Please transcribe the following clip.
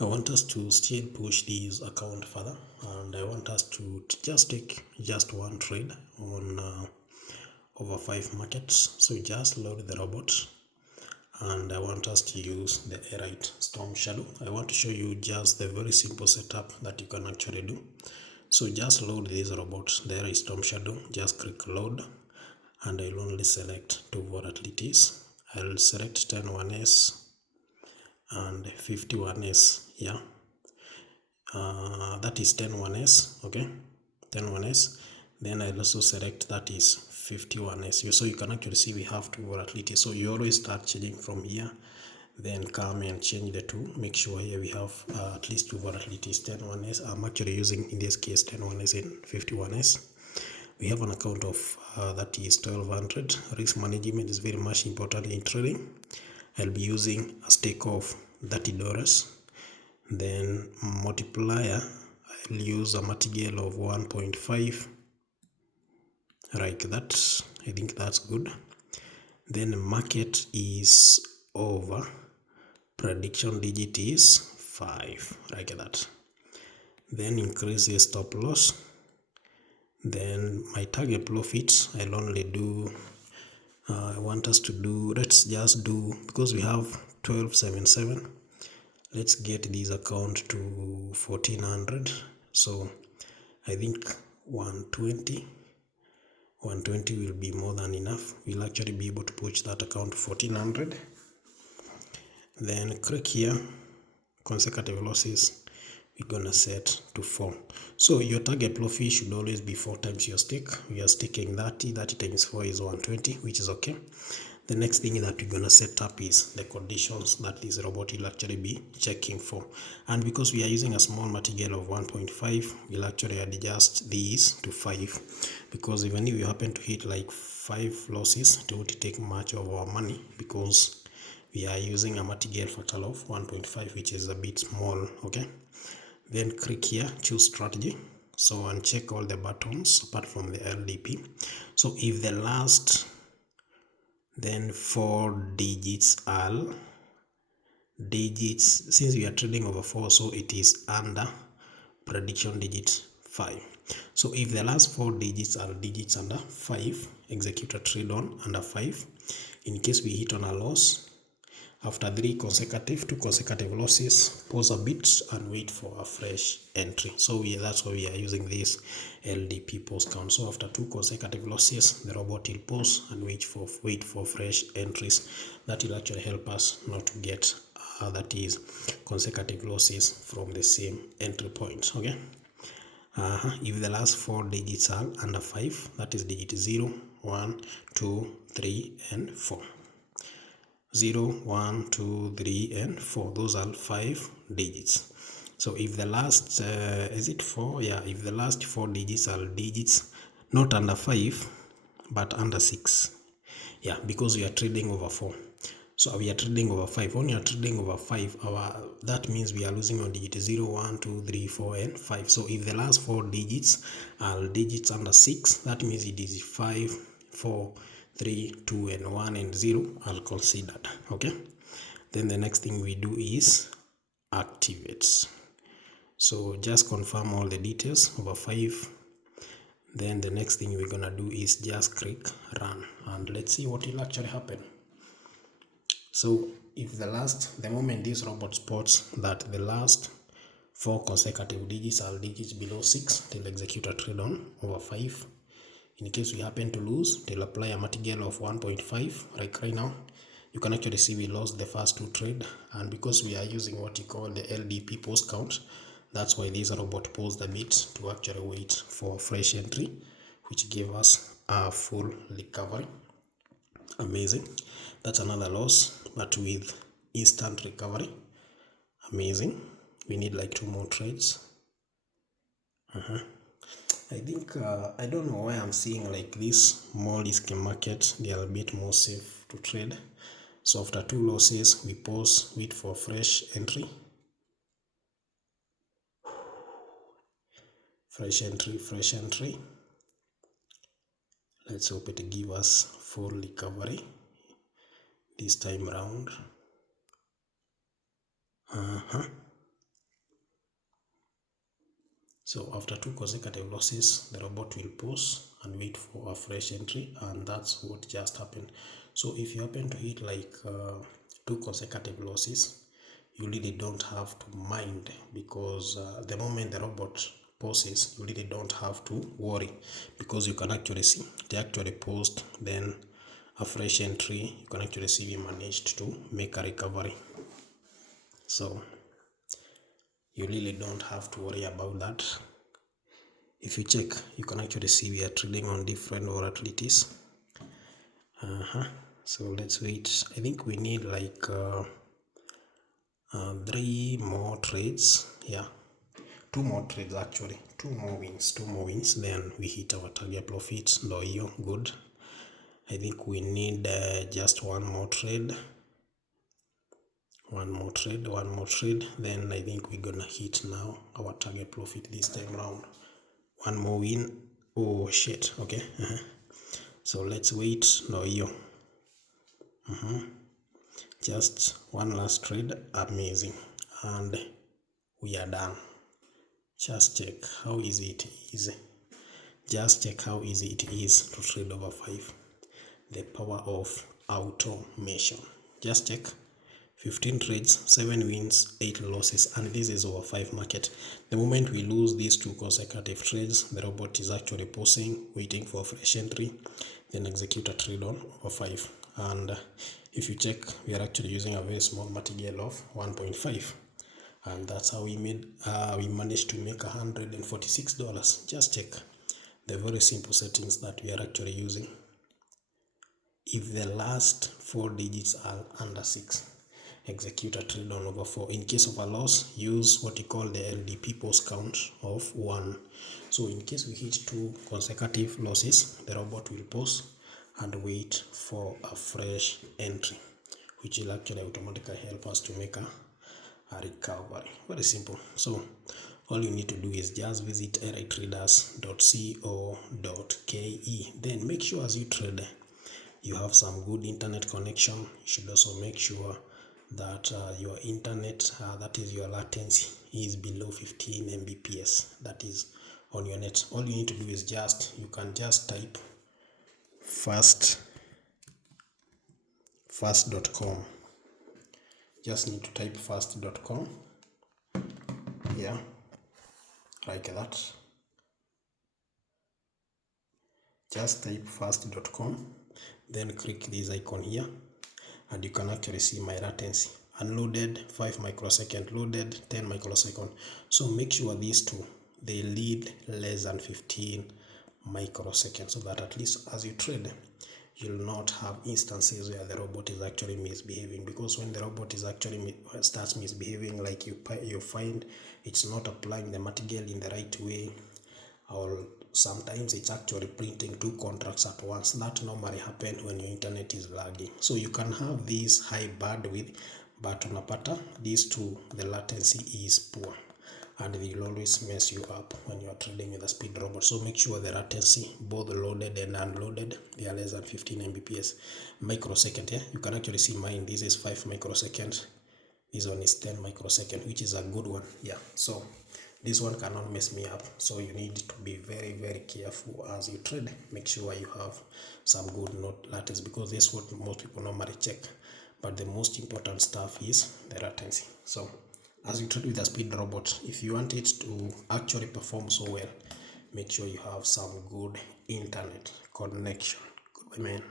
I want us to still push this account further, and I want us to just take just one trade on over 5 markets. So just load the robot, and I want us to use the Airite Storm Shadow. I want to show you just the very simple setup that you can actually do. So just load this robot, the Airite Storm Shadow, just click load, and I'll only select two volatilities. I'll select 10-1S and 51S. Yeah, that is 10-1S. Okay, 10-1S. Then I'll also select that is 51S. So you can actually see we have two volatilities. So you always start changing from here, then come and change the two. Make sure here we have at least two volatilities, 10-1S. I'm actually using in this case 10-1S and 51S. We have an account of that is 1200. Risk management is very much important in trading. I'll be using a stake of $30. Then multiplier, I'll use a martingale of 1.5, like that. I think that's good. Then market is over, prediction digit is 5, like that. Then increase the stop loss. Then my target profit, I'll only do I want us to do, let's just do, because we have 1277, let's get this account to 1400. So I think 120 will be more than enough. We'll actually be able to push that account to 1400. Then click here, consecutive losses, we're gonna set to 4. So your target profit should always be 4 times your stake. We are staking 30 times 4 is 120, which is okay. The next thing that we're gonna set up is the conditions that this robot will actually be checking for. And because we are using a small martingale of 1.5, we'll actually adjust these to 5, because even if you happen to hit like 5 losses, it won't take much of our money, because we are using a martingale factor of 1.5, which is a bit small. Okay, then click here, choose strategy. So uncheck all the buttons apart from the LDP. So if the last then 4 digits are digits, since we are trading over 4, so it is under prediction digit 5. So if the last 4 digits are digits under 5, execute a trade on under 5. In case we hit on a loss, after 2 consecutive losses, pause a bit and wait for a fresh entry. So that's why we are using this LDP pause count. So after 2 consecutive losses, the robot will pause and wait for fresh entries. That will actually help us not to get that is consecutive losses from the same entry point. Okay. If the last 4 digits are under 5, that is digit 0, 1, 2, 3, and 4. 0, 1, 2, 3, and 4. Those are 5 digits. So if the last is it 4? Yeah, if the last 4 digits are digits not under 5 but under 6. Yeah, because we are trading over 4. So we are trading over 5. When you are trading over 5, that means we are losing on digit 0, 1, 2, 3, 4, and 5. So if the last 4 digits are digits under 6, that means it is 5, 4, 3, 2, and 1, and 0 are considered. Okay. Then the next thing we do is activate. So just confirm all the details over 5. Then the next thing we're gonna do is just click run, and let's see what will actually happen. So if the moment this robot spots that the last 4 consecutive digits are digits below 6, they'll execute a trade on over 5. In case we happen to lose, they'll apply a martingale of 1.5. Like right now, you can actually see we lost the first 2 trade, and because we are using what you call the LDP pause count, that's why this robot paused a bit to actually wait for fresh entry, which gave us a full recovery. Amazing. That's another loss, but with instant recovery. Amazing. We need like 2 more trades. I think I don't know why I'm seeing like this more risk market. They are a bit more safe to trade. So after 2 losses, we pause, wait for fresh entry. Fresh entry. Let's hope it give us full recovery this time round. So after 2 consecutive losses, the robot will pause and wait for a fresh entry, and that's what just happened. So if you happen to hit like 2 consecutive losses, you really don't have to mind, because the moment the robot pauses, you really don't have to worry, because you can actually see they actually paused, then a fresh entry, you can actually see we managed to make a recovery. So you really don't have to worry about that. If you check, you can actually see we are trading on different volatilities. So let's wait. I think we need like 3 more trades. Yeah, 2 more trades actually. 2 more wins. Then we hit our target profits. Loyo, good. I think we need just 1 more trade. One more trade. Then I think we're gonna hit now our target profit this time round. 1 more win. Oh shit. Okay. So let's wait. Loyo. Just 1 last trade. Amazing. And we are done. Just check how easy it is. Just check how easy it is to trade over 5. The power of automation. Just check. 15 trades, 7 wins, 8 losses, and this is over 5 market. The moment we lose these 2 consecutive trades, the robot is actually pausing, waiting for a fresh entry, then execute a trade on over 5. And if you check, we are actually using a very small martingale of 1.5, and that's how we managed to make $146. Just check the very simple settings that we are actually using. If the last 4 digits are under 6, execute a trade on over 4. In case of a loss, use what you call the LDP post count of 1. So in case we hit 2 consecutive losses, the robot will pause and wait for a fresh entry, which will actually automatically help us to make a recovery. Very simple. So all you need to do is just visit ritraders.co.ke. Then make sure as you trade, you have some good internet connection. You should also make sure that your internet, that is your latency, is below 15 Mbps. That is on your net. All you need to do is you can just type fast.com. Just need to type fast.com. Yeah, like that. Just type fast.com, then click this icon here, and you can actually see my latency. Unloaded 5 microsecond, loaded 10 microsecond. So make sure these two, they lead less than 15 microseconds, so that at least as you trade, you'll not have instances where the robot is actually misbehaving. Because when the robot is actually starts misbehaving, like you find it's not applying the martingale in the right way, or sometimes it's actually printing 2 contracts at once. That normally happens when your internet is lagging. So you can have this high bandwidth, but unapata these two, the latency is poor, and they will always mess you up when you are trading with a speed robot. So make sure the latency, both loaded and unloaded, they are less than 15 Mbps. Microsecond, yeah, you can actually see mine. This is 5 microseconds. This one is 10 microsecond, which is a good one. Yeah, so this one cannot mess me up. So you need to be very, very careful as you trade. Make sure you have some good latency, because this is what most people normally check. But the most important stuff is the latency. So as you trade with a speed robot, if you want it to actually perform so well, make sure you have some good internet connection. Goodbye, man.